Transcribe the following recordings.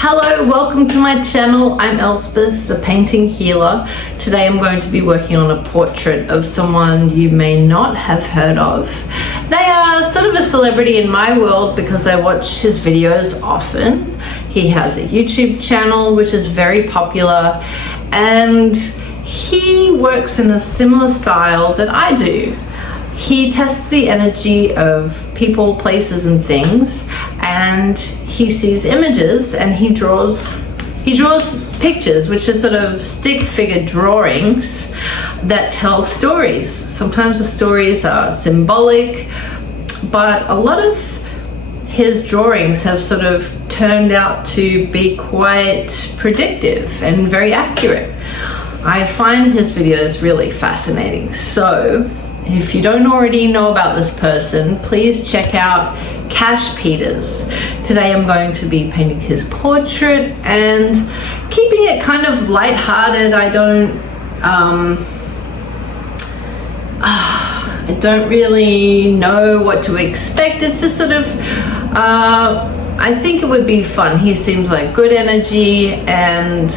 Hello, welcome to my channel. I'm Elspeth, the painting healer. Today I'm going to be working on a portrait of someone you may not have heard of. They are sort of a celebrity in my world because I watch his videos often. He has a YouTube channel which is very popular, and he works in a similar style that I do. He tests the energy of people, places, and things, and he sees images and he draws pictures, which are sort of stick figure drawings that tell stories. Sometimes the stories are symbolic, but a lot of his drawings have sort of turned out to be quite predictive and very accurate. I find his videos really fascinating. So if you don't already know about this person, please check out PETERS. Today I'm going to be painting his portrait and keeping it kind of light-hearted. I don't really know what to expect. It's just sort of, I think it would be fun. He seems like good energy, and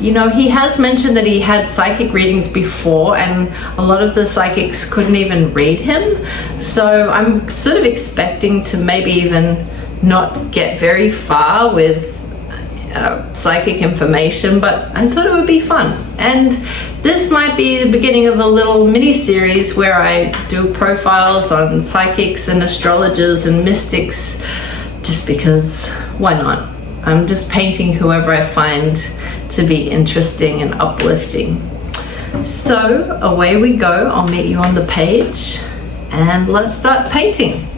you know, he has mentioned that he had psychic readings before, and a lot of the psychics couldn't even read him. So I'm sort of expecting to maybe even not get very far with psychic information, but I thought it would be fun. And this might be the beginning of a little mini series where I do profiles on psychics and astrologers and mystics, just because why not? I'm just painting whoever I find to be interesting and uplifting. So away we go. I'll meet you on the page and let's start painting.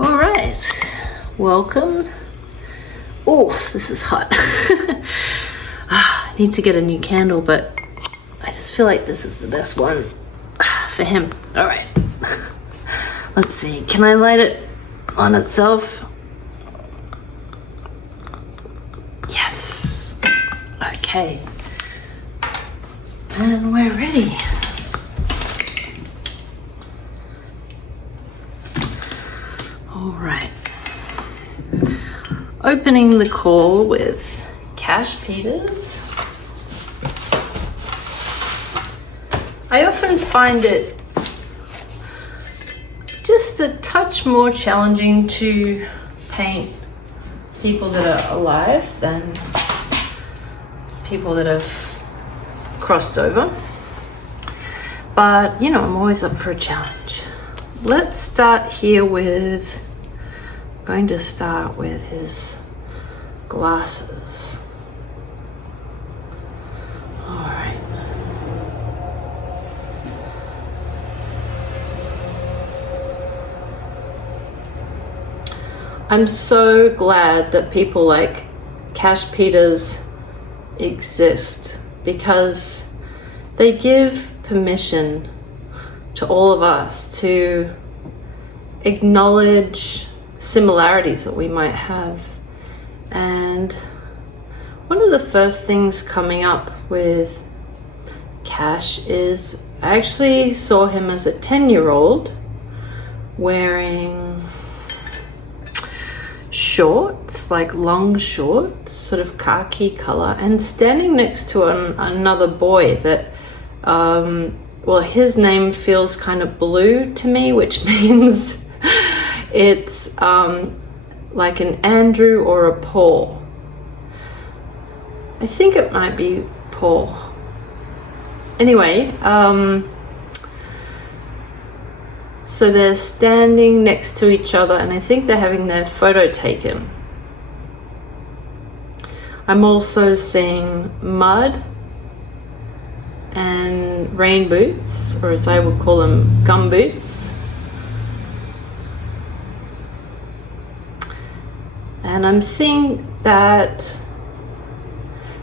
All right, welcome. Oh, this is hot. I need to get a new candle, but I just feel like this is the best one for him. All right, let's see, can I light it on itself? Yes. Okay. And we're ready. All right. Opening the call with PETERS. I often find it just a touch more challenging to paint people that are alive than people that have crossed over, but you know, I'm always up for a challenge. Let's start here with, I'm going to start with his glasses. All right. I'm so glad that people like PETERS exist, because they give permission to all of us to acknowledge similarities that we might have. And one of the first things coming up with Cash is I actually saw him as a 10-year-old wearing shorts, like long shorts, sort of khaki color, and standing next to another boy that, well, his name feels kind of blue to me, which means it's like an Andrew or a Paul. I think it might be Paul. Anyway, so they're standing next to each other, and I think they're having their photo taken. I'm also seeing mud and rain boots, or as I would call them, gum boots. And I'm seeing that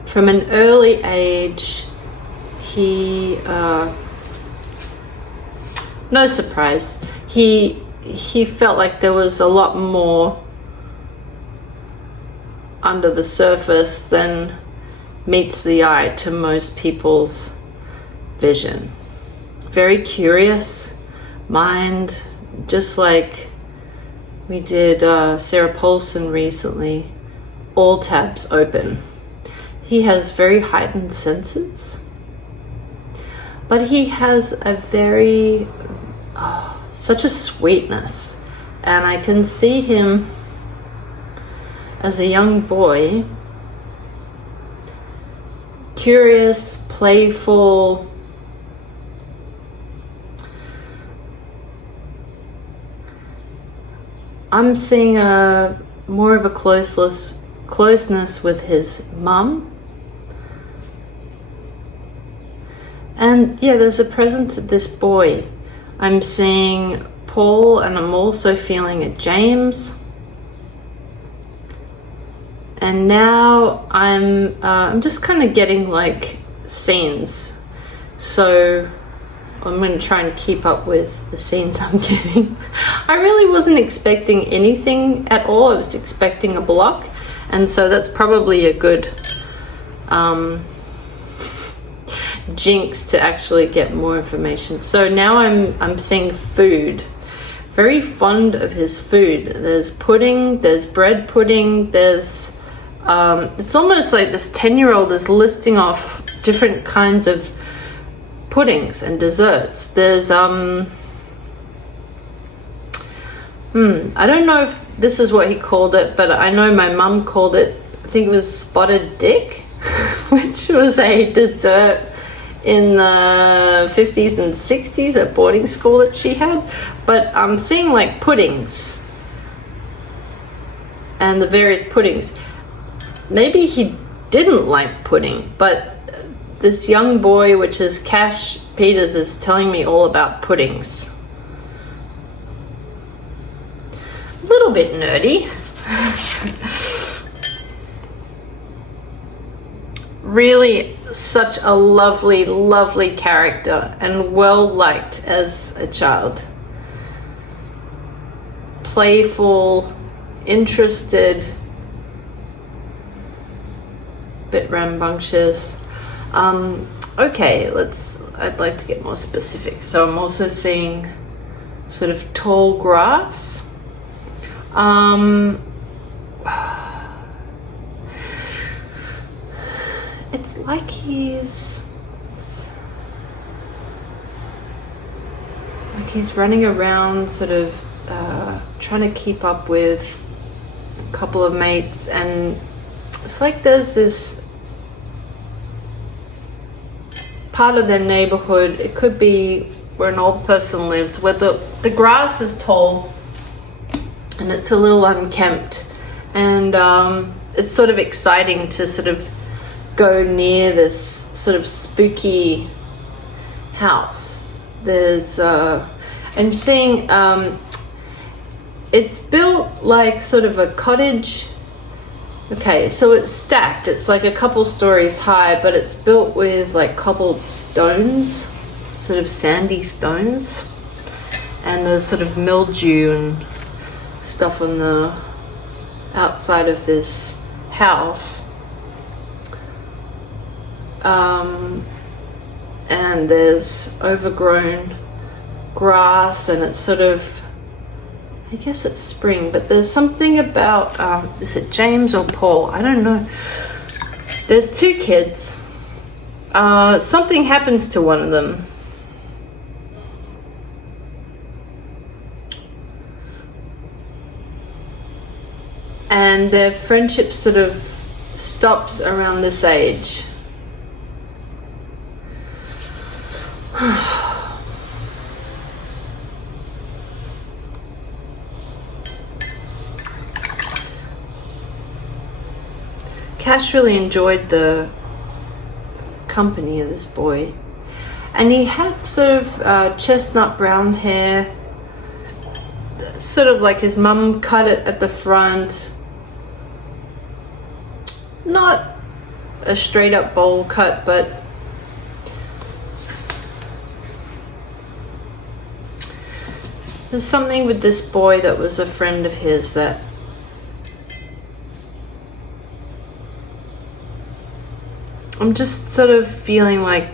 from an early age, he no surprise, he felt like there was a lot more under the surface than meets the eye to most people's vision. Very curious mind, just like We did Sarah Paulson recently. All tabs open. He has very heightened senses, but he has a very, such a sweetness. And I can see him as a young boy, curious, playful, I'm seeing more of a closeness with his mum. And yeah, there's a presence of this boy. I'm seeing Paul, and I'm also feeling a James. And now I'm just kind of getting like scenes. So I'm going to try and keep up with the scenes I'm getting. I really wasn't expecting anything at all. I was expecting a block, and so that's probably a good jinx to actually get more information. So now I'm seeing food. Very fond of his food. There's pudding, there's bread pudding, there's it's almost like this 10-year-old is listing off different kinds of puddings and desserts. There's I don't know if this is what he called it, but I know my mum called it, I think it was spotted dick, which was a dessert in the 50s and 60s at boarding school that she had. But I'm seeing like puddings and the various puddings. Maybe he didn't like pudding, but this young boy, which is Cash Peters, is telling me all about puddings. A little bit nerdy. Really such a lovely, lovely character and well liked as a child. Playful, interested, bit rambunctious. Okay, I'd like to get more specific. So I'm also seeing sort of tall grass. It's like he's running around sort of trying to keep up with a couple of mates, and it's like there's this part of their neighborhood, it could be where an old person lived, where the grass is tall and it's a little unkempt, and it's sort of exciting to sort of go near this sort of spooky house. There's I'm seeing it's built like sort of a cottage. Okay, so it's stacked. It's like a couple stories high, but it's built with like cobbled stones, sort of sandy stones, and there's sort of mildew and stuff on the outside of this house. And there's overgrown grass, and it's sort of, I guess it's spring, but there's something about, is it James or Paul? I don't know. There's two kids. Something happens to one of them. And their friendship sort of stops around this age. Cash really enjoyed the company of this boy, and he had sort of chestnut brown hair, sort of like his mum cut it at the front, not a straight up bowl cut, but there's something with this boy that was a friend of his that I'm just sort of feeling like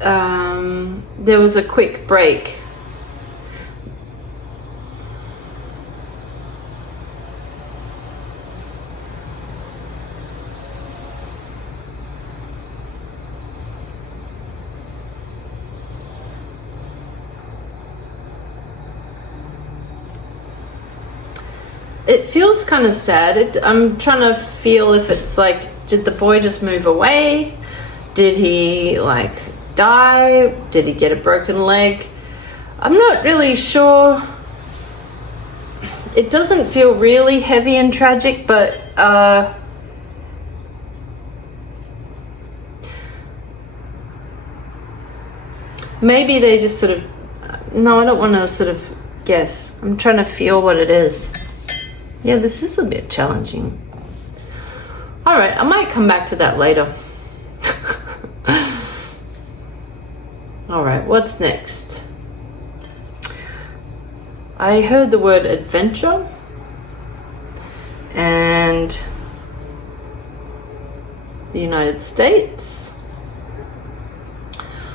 there was a quick break. it feels kind of sad. I'm trying to feel if it's like, did the boy just move away? Did he like die? Did he get a broken leg? I'm not really sure. It doesn't feel really heavy and tragic, but maybe they just sort of, no, I don't want to sort of guess. I'm trying to feel what it is. Yeah, this is a bit challenging. All right, I might come back to that later. All right, what's next? I heard the word adventure and the United States.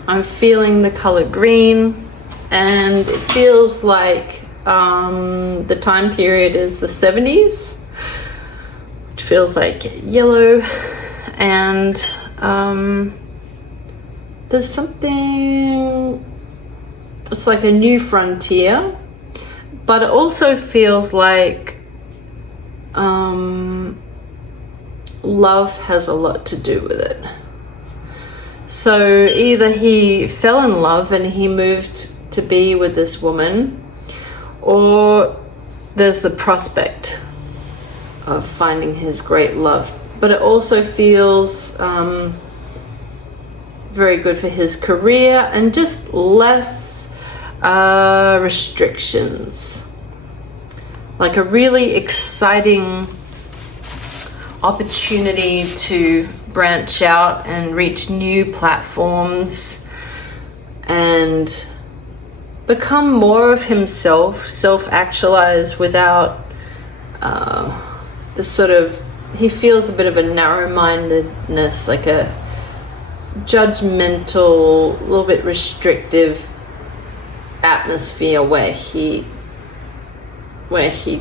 I'm feeling the color green, and it feels like the time period is the 70s, which feels like yellow, and there's something, it's like a new frontier, but it also feels like love has a lot to do with it. So either he fell in love and he moved to be with this woman, or there's the prospect of finding his great love. But it also feels very good for his career and just less restrictions. Like a really exciting opportunity to branch out and reach new platforms and become more of himself, self-actualize without the sort of, he feels a bit of a narrow-mindedness, like a judgmental, a little bit restrictive atmosphere where he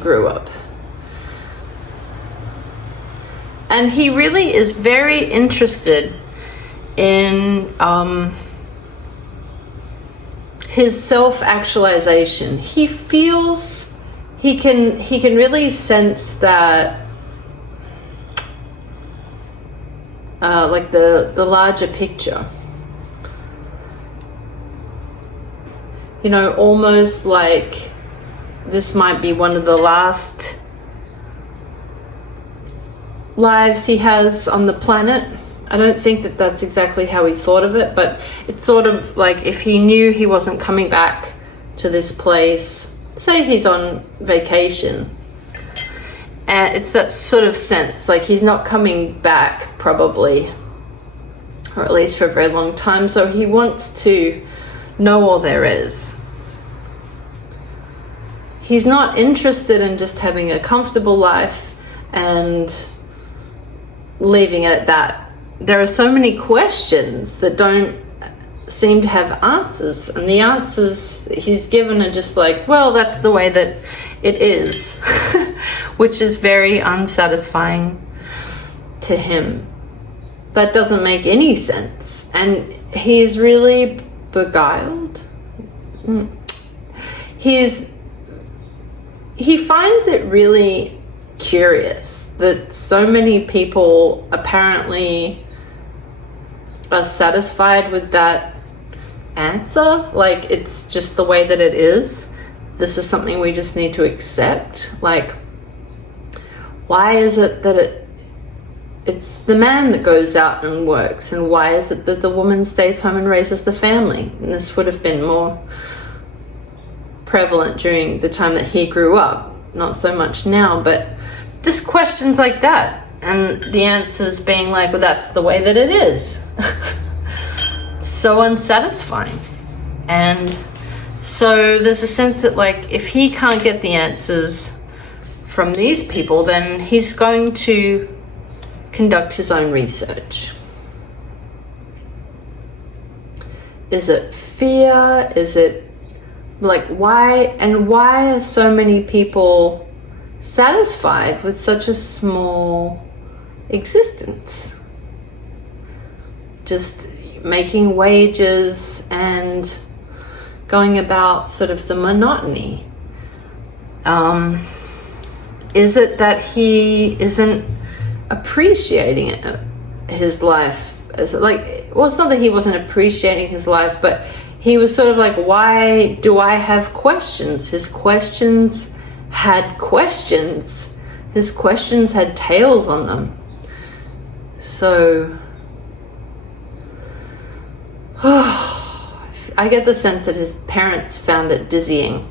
grew up. And he really is very interested in his self-actualization. He feels he can really sense that like the larger picture. You know, almost like this might be one of the last lives he has on the planet. I don't think that that's exactly how he thought of it, but it's sort of like if he knew he wasn't coming back to this place, say he's on vacation, and it's that sort of sense, like he's not coming back probably, or at least for a very long time, so he wants to know all there is. He's not interested in just having a comfortable life and leaving it at that. There are so many questions that don't seem to have answers, and the answers he's given are just like, well, that's the way that it is, which is very unsatisfying to him. That doesn't make any sense, and he's really beguiled. He finds it really curious that so many people apparently are satisfied with that answer. Like, it's just the way that it is. This is something we just need to accept. Like, why is it that it's the man that goes out and works, and why is it that the woman stays home and raises the family? And this would have been more prevalent during the time that he grew up, not so much now, but just questions like that, and the answers being like, well, that's the way that it is. So unsatisfying. And so there's a sense that, like, if he can't get the answers from these people, then he's going to conduct his own research. Is it fear? Is it like, why are so many people satisfied with such a small existence? Just making wages and going about sort of the monotony. Is it that he isn't appreciating it, his life? Is it like, well, it's not that he wasn't appreciating his life, but he was sort of like, why do I have questions? His questions had questions. His questions had tails on them. So, I get the sense that his parents found it dizzying.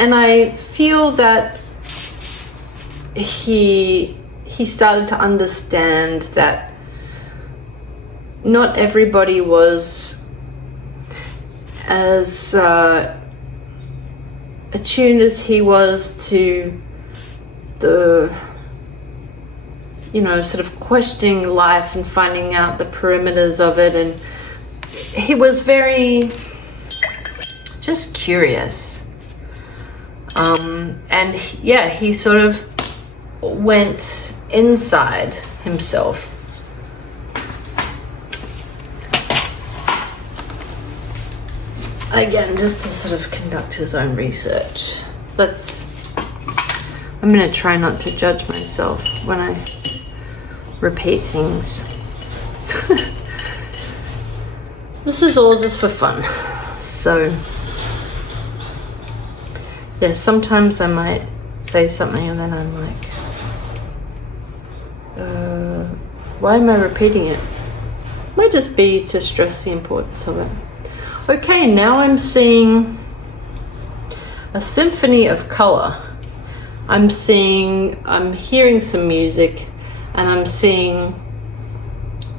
And I feel that he started to understand that not everybody was as attuned as he was to the, you know, sort of questioning life and finding out the perimeters of it. And he was very just curious. And yeah, he sort of went inside himself. Again, just to sort of conduct his own research. I'm gonna try not to judge myself when I repeat things. This is all just for fun. So, yeah, sometimes I might say something and then I'm like, why am I repeating it? Might just be to stress the importance of it. Okay, now I'm seeing a symphony of color. I'm hearing some music, and I'm seeing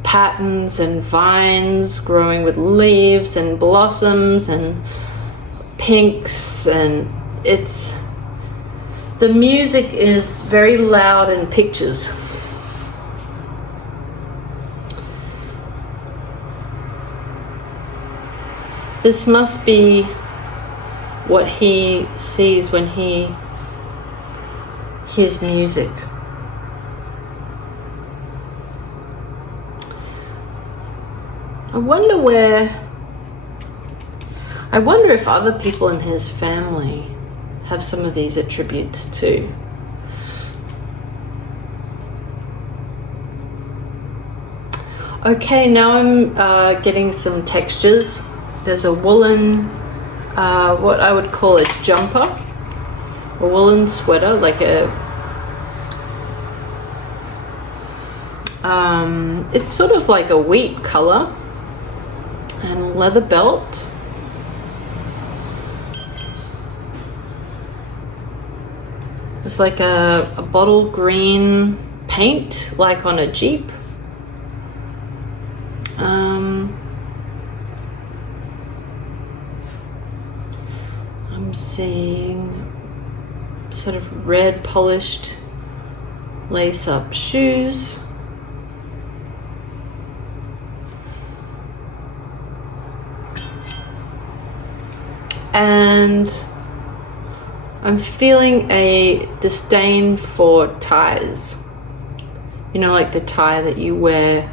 patterns and vines growing with leaves and blossoms and pinks, and the music is very loud in pictures. This must be what he sees when he hears music. I wonder if other people in his family have some of these attributes too. Okay, now I'm getting some textures. There's a woolen, what I would call a jumper, a woolen sweater, like it's sort of like a wheat color, and leather belt. It's like a bottle green paint, like on a Jeep. I'm seeing sort of red polished lace-up shoes. And I'm feeling a disdain for ties. You know, like the tie that you wear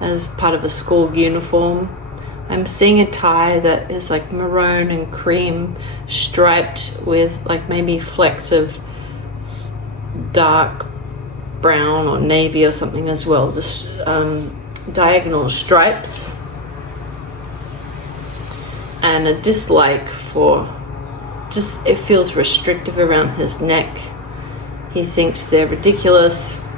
as part of a school uniform. I'm seeing a tie that is like maroon and cream, striped with like maybe flecks of dark brown or navy or something as well. Just diagonal stripes. And a dislike for just, it feels restrictive around his neck. He thinks they're ridiculous.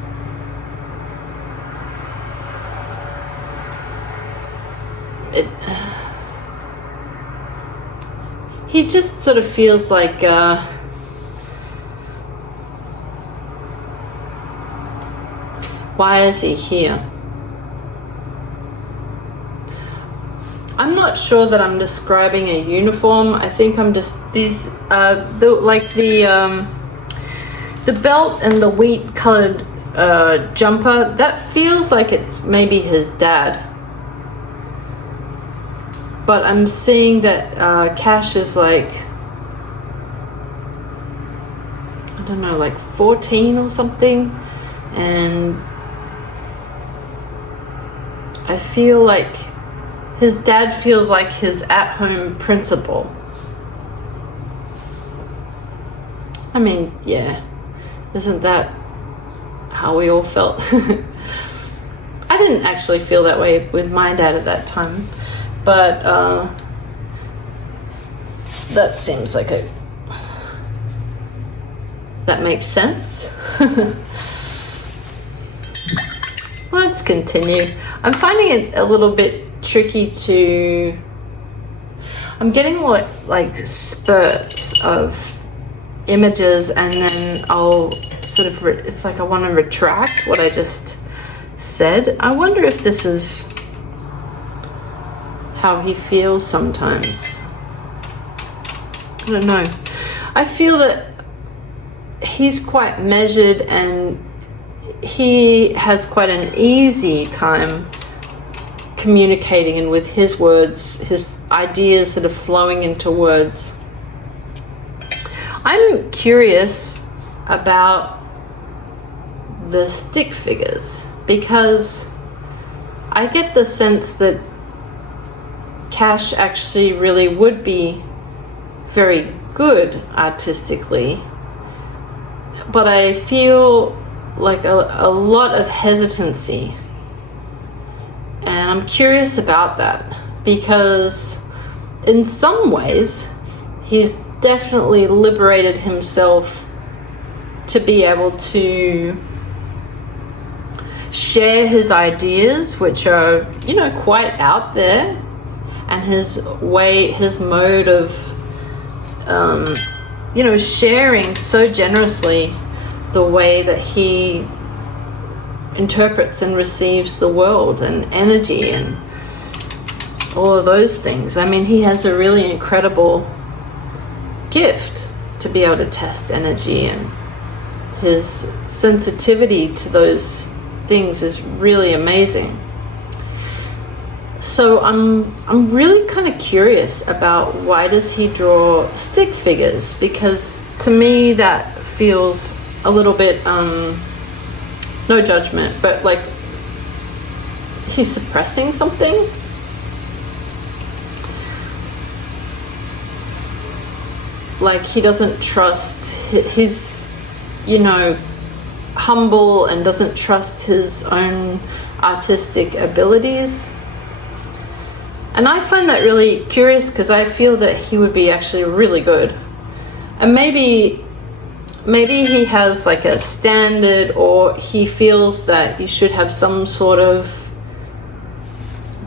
He just sort of feels like why is he here? I'm not sure that I'm describing a uniform. I think I'm just these the belt and the wheat colored jumper, that feels like it's maybe his dad. But I'm seeing that Cash is like, I don't know, like 14 or something, and I feel like his dad feels like his at-home principal. I mean, yeah, isn't that how we all felt? I didn't actually feel that way with my dad at that time, but that seems like that makes sense. Let's continue. I'm finding it a little bit tricky to, I'm getting like spurts of images, and then I'll sort of, it's like I want to retract what I just said. I wonder if this is how he feels sometimes. I don't know. I feel that he's quite measured, and he has quite an easy time communicating, and with his words, his ideas sort of flowing into words. I'm curious about the stick figures, because I get the sense that Cash actually really would be very good artistically, but I feel like a lot of hesitancy, and I'm curious about that, because in some ways he's definitely liberated himself to be able to share his ideas, which are, you know, quite out there, and his mode of you know, sharing so generously the way that he interprets and receives the world and energy and all of those things. I mean, he has a really incredible gift to be able to test energy, and his sensitivity to those things is really amazing. So I'm really kind of curious about, why does he draw stick figures? Because to me that feels a little bit, no judgment, but like he's suppressing something. Like he doesn't trust, he's, you know, humble and doesn't trust his own artistic abilities. And I find that really curious, because I feel that he would be actually really good. And maybe he has like a standard, or he feels that you should have some sort of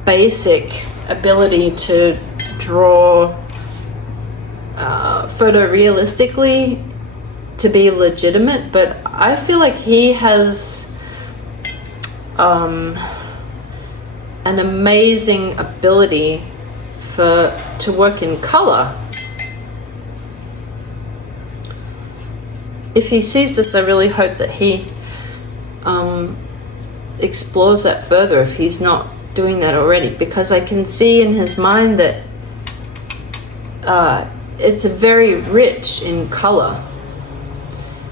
basic ability to draw photorealistically to be legitimate. But I feel like he has an amazing ability to work in color. If he sees this, I really hope that he explores that further, if he's not doing that already, because I can see in his mind that it's very rich in color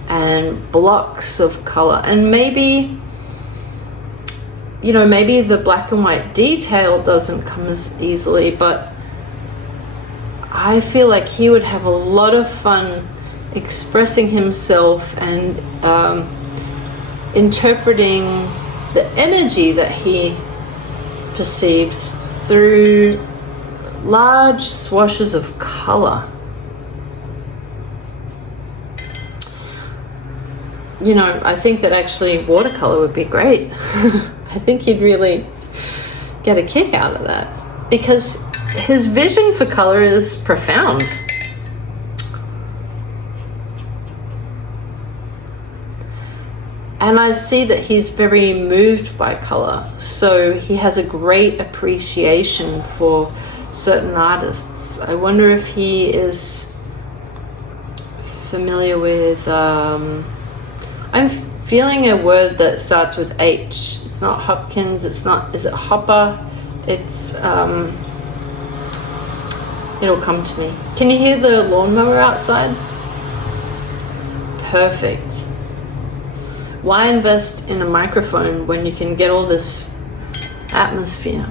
and blocks of color, and maybe, you know, maybe the black and white detail doesn't come as easily, but I feel like he would have a lot of fun expressing himself and interpreting the energy that he perceives through large swashes of color. You know, I think that actually watercolor would be great. I think he'd really get a kick out of that, because his vision for color is profound. And I see that he's very moved by color, so he has a great appreciation for certain artists. I wonder if he is familiar with, I'm feeling a word that starts with H. It's not Hopkins, it's not, is it Hopper? It's, it'll come to me. Can you hear the lawnmower outside? Perfect. Why invest in a microphone when you can get all this atmosphere?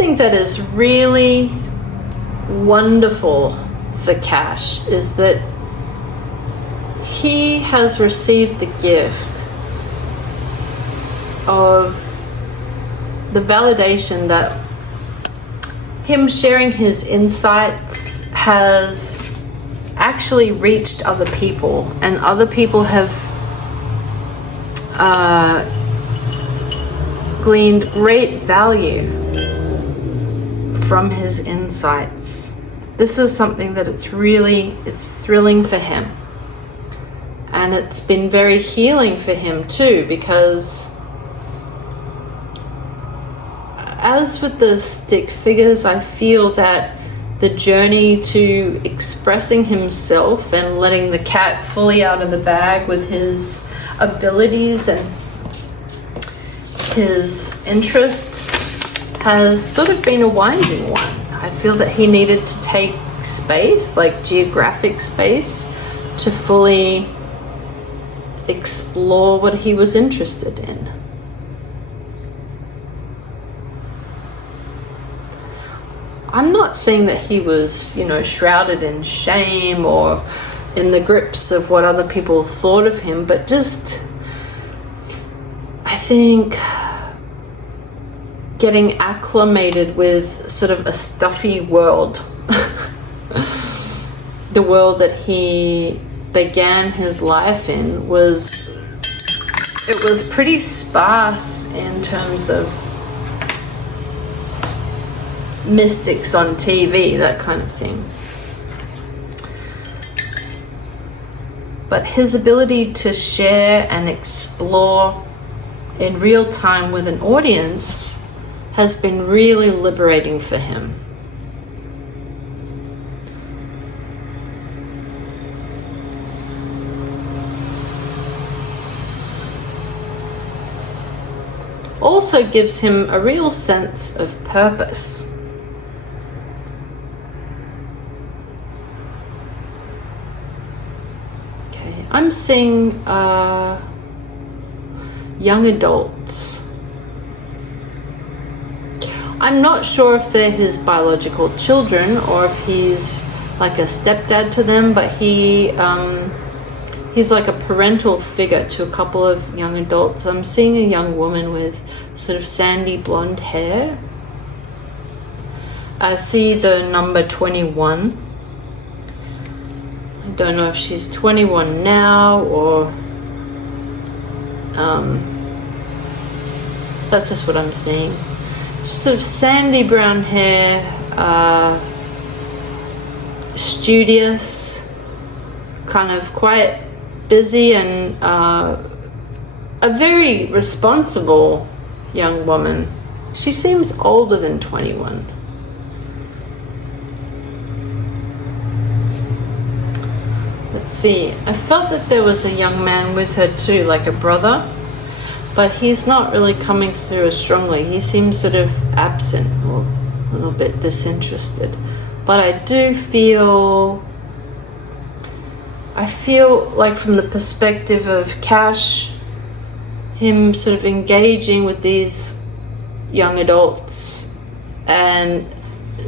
something that is really wonderful for Cash is that he has received the gift of the validation that him sharing his insights has actually reached other people, and other people have gleaned great value from his insights. This is something that it's thrilling for him, and it's been very healing for him too, because as with the stick figures, I feel that the journey to expressing himself and letting the cat fully out of the bag with his abilities and his interests has sort of been a winding one. I feel that he needed to take space, like geographic space, to fully explore what he was interested in. I'm not saying that he was, shrouded in shame or in the grips of what other people thought of him, but just, I think, getting acclimated with sort of a stuffy world. The world that he began his life in was pretty sparse in terms of mystics on TV, that kind of thing. But his ability to share and explore in real time with an audience has been really liberating for him. Also gives him a real sense of purpose. I'm seeing young adults. I'm not sure if they're his biological children or if he's like a stepdad to them, but he's like a parental figure to a couple of young adults. I'm seeing a young woman with sort of sandy blonde hair. I see the number 21. I don't know if she's 21 now or that's just what I'm seeing. Sort of sandy brown hair, studious, kind of quite busy, and a very responsible young woman. She seems older than 21. Let's see, I felt that there was a young man with her too, like a brother, but he's not really coming through as strongly. He seems sort of absent or a little bit disinterested. But I do feel like from the perspective of Cash, him sort of engaging with these young adults and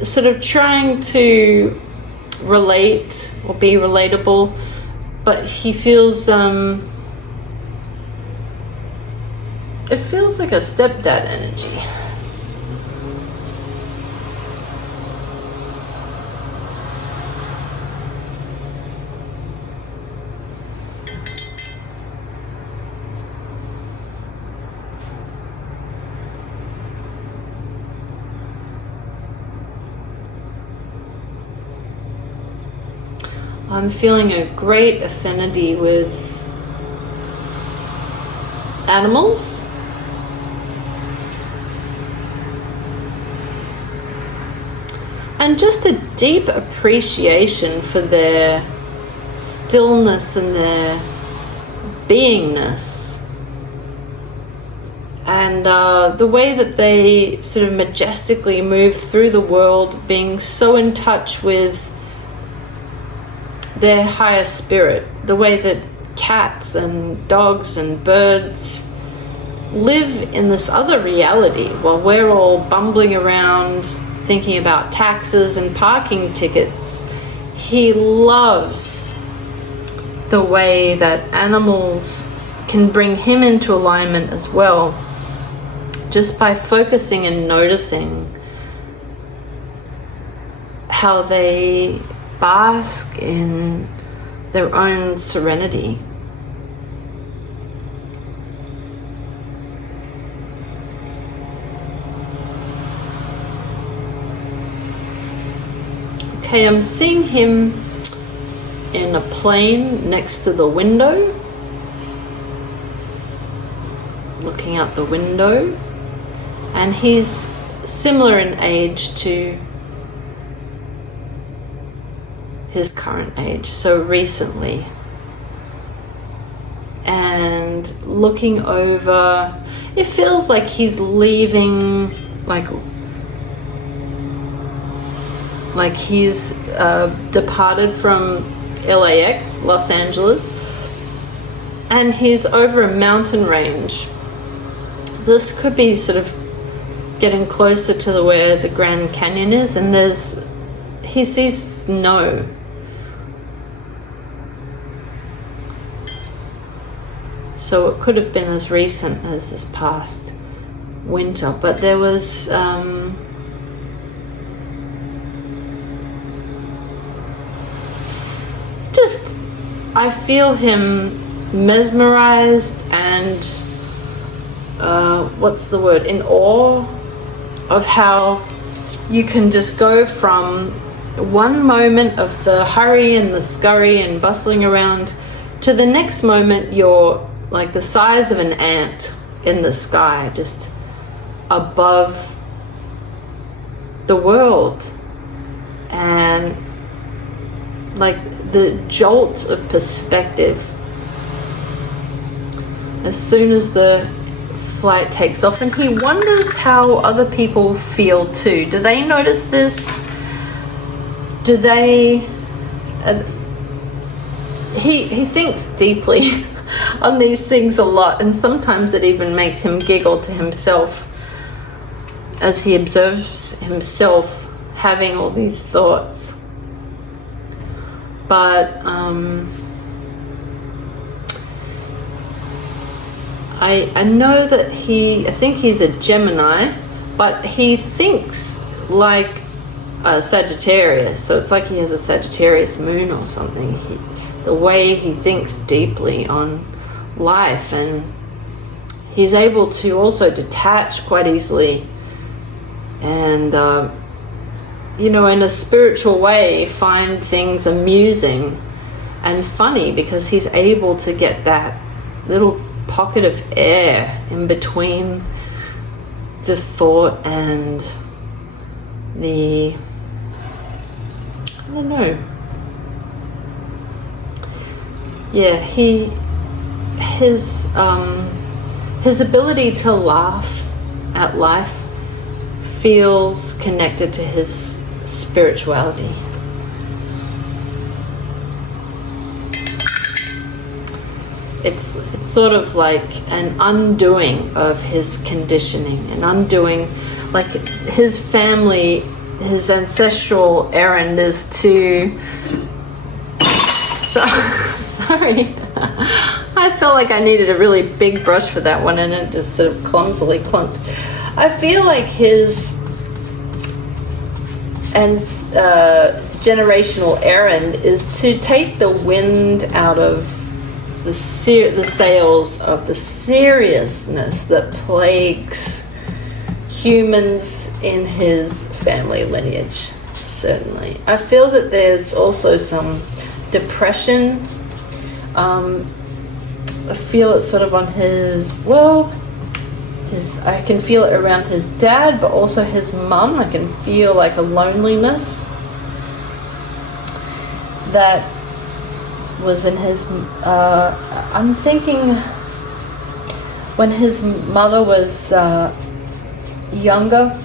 sort of trying to relate or be relatable, but he feels it feels like a stepdad energy. I'm feeling a great affinity with animals. And just a deep appreciation for their stillness and their beingness. And the way that they sort of majestically move through the world, being so in touch with their higher spirit, the way that cats and dogs and birds live in this other reality while we're all bumbling around thinking about taxes and parking tickets. He loves the way that animals can bring him into alignment as well, just by focusing and noticing how they bask in their own serenity. Okay, I'm seeing him in a plane next to the window, looking out the window, and he's similar in age to his current age, so recently, and looking over, it feels like he's leaving, like he's departed from LAX, Los Angeles, and he's over a mountain range. This could be sort of getting closer to where the Grand Canyon is, and he sees snow. So it could have been as recent as this past winter, but there was I feel him mesmerized and what's the word, in awe of how you can just go from one moment of the hurry and the scurry and bustling around to the next moment you're like the size of an ant in the sky, just above the world, and like the jolt of perspective as soon as the flight takes off. And he wonders how other people feel too. Do they notice this? Do they he thinks deeply on these things a lot, and sometimes it even makes him giggle to himself as he observes himself having all these thoughts. But I know that I think he's a Gemini, but he thinks like a Sagittarius, so it's like he has a Sagittarius moon or something. The way he thinks deeply on life, and he's able to also detach quite easily, and in a spiritual way find things amusing and funny, because he's able to get that little pocket of air in between the thought and the, I don't know. Yeah, his ability to laugh at life feels connected to his spirituality. It's sort of like an undoing of his conditioning, an undoing, like his family, his ancestral errand is to, sorry, I felt like I needed a really big brush for that one, and it just sort of clumsily clunked. I feel like his generational errand is to take the wind out of the sails of the seriousness that plagues humans in his family lineage. Certainly, I feel that there's also some depression. I feel it sort of on I can feel it around his dad, but also his mum. I can feel like a loneliness that was in his, I'm thinking when his mother was younger,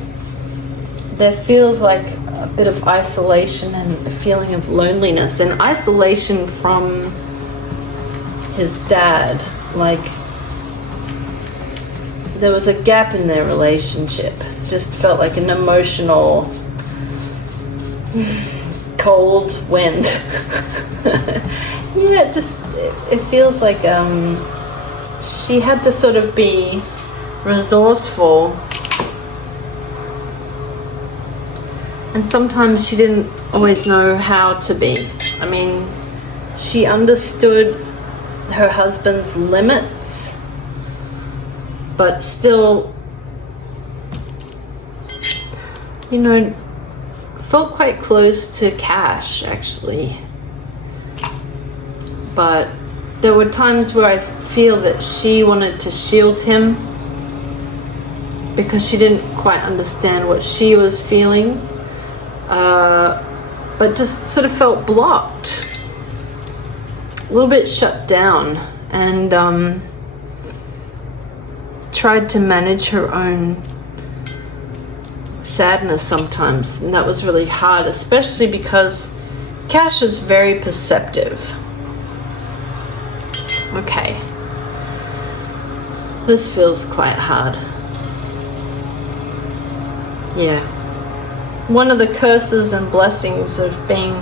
there feels like a bit of isolation and a feeling of loneliness and isolation from his dad. Like there was a gap in their relationship. Just felt like an emotional cold wind. Yeah, it feels like she had to sort of be resourceful, and sometimes she didn't always know how to be. I mean, she understood her husband's limits, but still, you know, felt quite close to Cash, actually. But there were times where I feel that she wanted to shield him because she didn't quite understand what she was feeling, but just sort of felt blocked, a little bit shut down, and tried to manage her own sadness sometimes, and that was really hard, especially because Cash is very perceptive. Okay, this feels quite hard. Yeah, one of the curses and blessings of being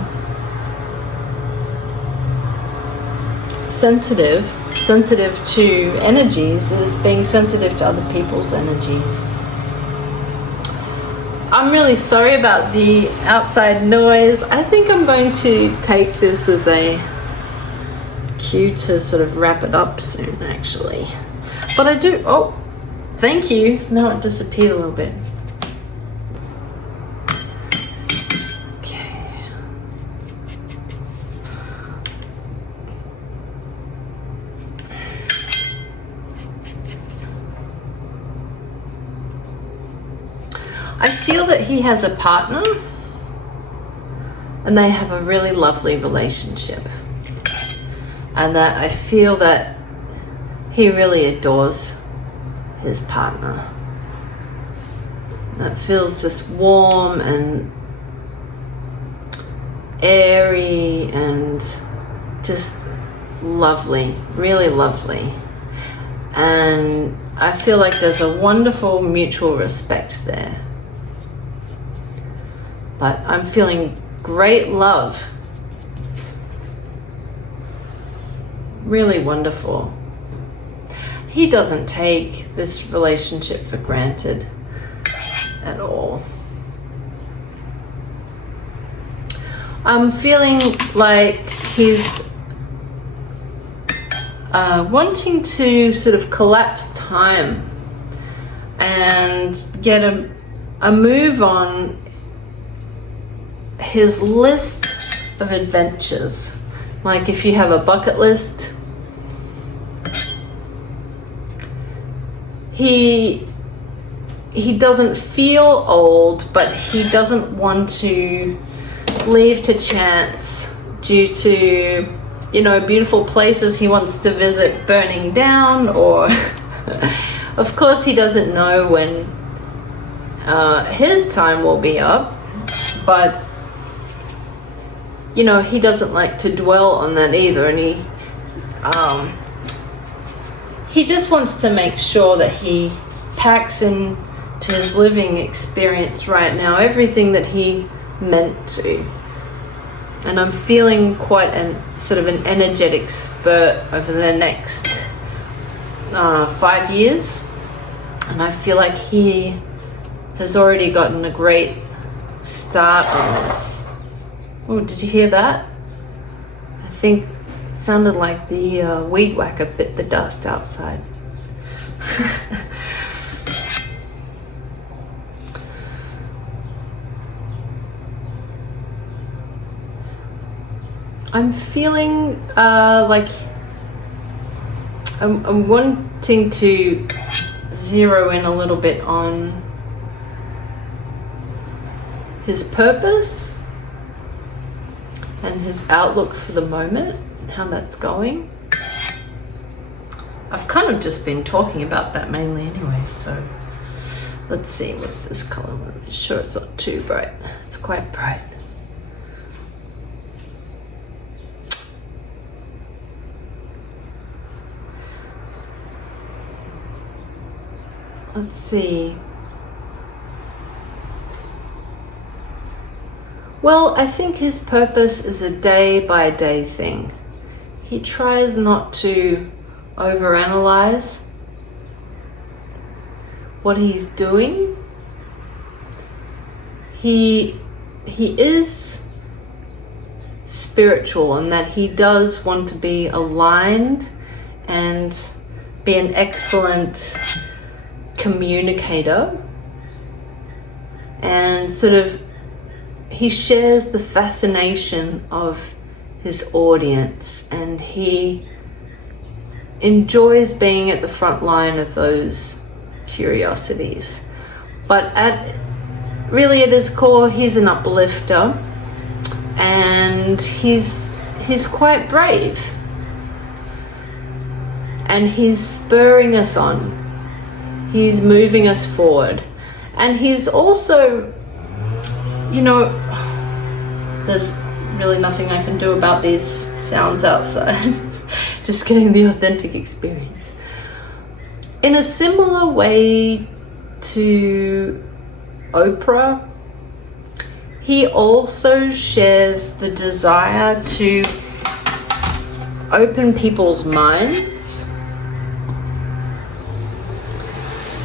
sensitive to energies is being sensitive to other people's energies. I'm really sorry about the outside noise. I think I'm going to take this as a cue to sort of wrap it up soon, actually. But I do, oh, thank you. Now it disappeared a little bit. Okay. I feel that he has a partner and they have a really lovely relationship. And that I feel that he really adores his partner. That feels just warm and airy and just lovely, really lovely. And I feel like there's a wonderful mutual respect there. But I'm feeling great love. Really wonderful. He doesn't take this relationship for granted at all. I'm feeling like he's wanting to sort of collapse time and get a move on his list of adventures. Like if you have a bucket list, he doesn't feel old, but he doesn't want to leave to chance due to, you know, beautiful places he wants to visit burning down, or of course he doesn't know when his time will be up, but you know, he doesn't like to dwell on that either, and he just wants to make sure that he packs into his living experience right now everything that he meant to. And I'm feeling quite sort of an energetic spurt over the next 5 years, and I feel like he has already gotten a great start on this. Oh, did you hear that? I think it sounded like the weed whacker bit the dust outside. I'm feeling like I'm wanting to zero in a little bit on his purpose and his outlook for the moment, and how that's going. I've kind of just been talking about that mainly anyway, so let's see, what's this color? I'm sure it's not too bright. It's quite bright. let's see. Well, I think his purpose is a day-by-day thing. He tries not to overanalyze what he's doing. He is spiritual in that he does want to be aligned and be an excellent communicator, and sort of he shares the fascination of his audience, and he enjoys being at the front line of those curiosities. But at his core, he's an uplifter, and he's quite brave, and he's spurring us on. He's moving us forward, and he's also, you know, there's really nothing I can do about these sounds outside. Just getting the authentic experience. In a similar way to Oprah, he also shares the desire to open people's minds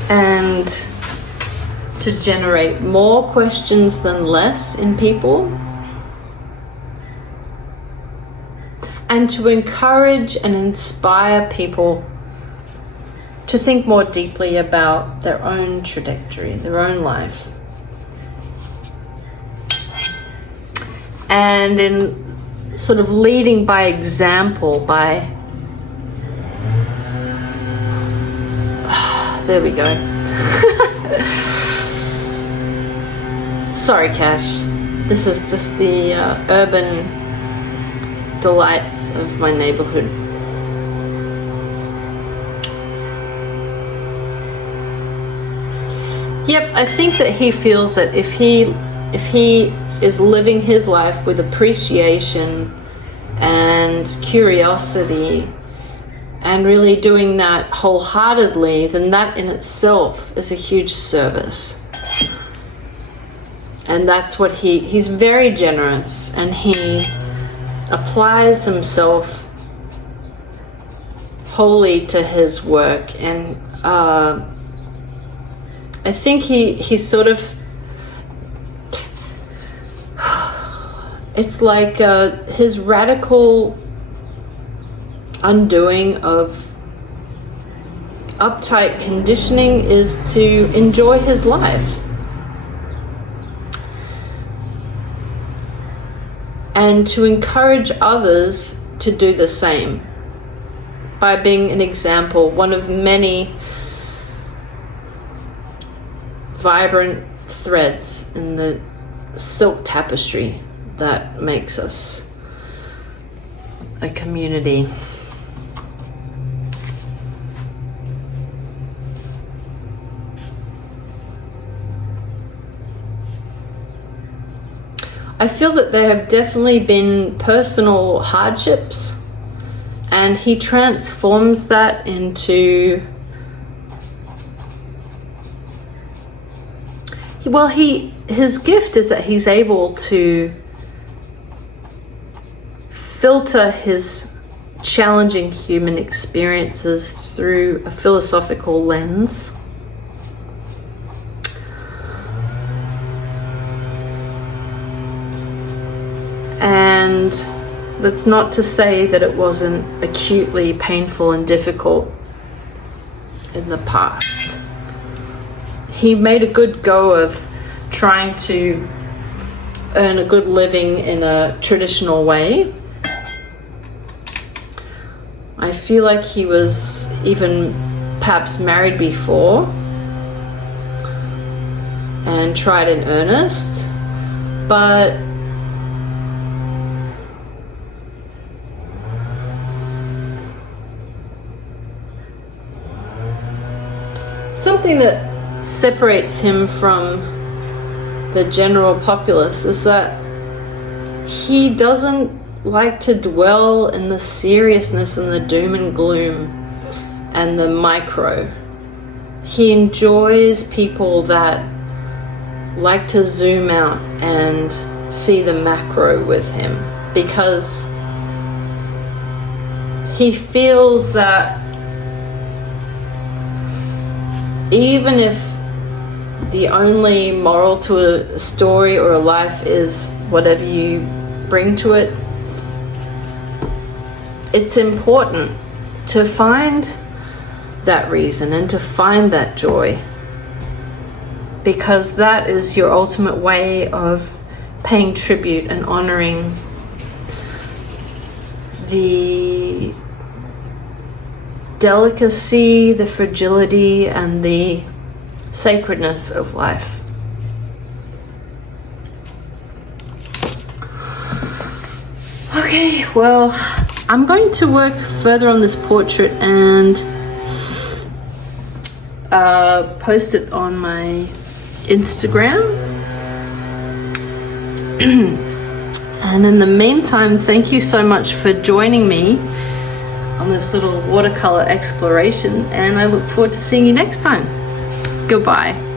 and to generate more questions than less in people, and to encourage and inspire people to think more deeply about their own trajectory, their own life. And in sort of leading by example, by there we go. Sorry, Cash. This is just the urban delights of my neighborhood. Yep, I think that he feels that if he is living his life with appreciation and curiosity and really doing that wholeheartedly, then that in itself is a huge service. And that's what he's very generous, and he applies himself wholly to his work. And I think he sort of, it's like his radical undoing of uptight conditioning is to enjoy his life and to encourage others to do the same by being an example, one of many vibrant threads in the silk tapestry that makes us a community. I feel that there have definitely been personal hardships, and he transforms that into, well, his gift is that he's able to filter his challenging human experiences through a philosophical lens. And that's not to say that it wasn't acutely painful and difficult in the past. He made a good go of trying to earn a good living in a traditional way. I feel like he was even perhaps married before and tried in earnest, but something that separates him from the general populace is that he doesn't like to dwell in the seriousness and the doom and gloom and the micro. he enjoys people that like to zoom out and see the macro with him, because he feels that even if the only moral to a story or a life is whatever you bring to it, it's important to find that reason and to find that joy, because that is your ultimate way of paying tribute and honoring the delicacy, the fragility, and the sacredness of life. Okay, well, I'm going to work further on this portrait and post it on my Instagram. And in the meantime, thank you so much for joining me on this little watercolor exploration, and I look forward to seeing you next time. Goodbye.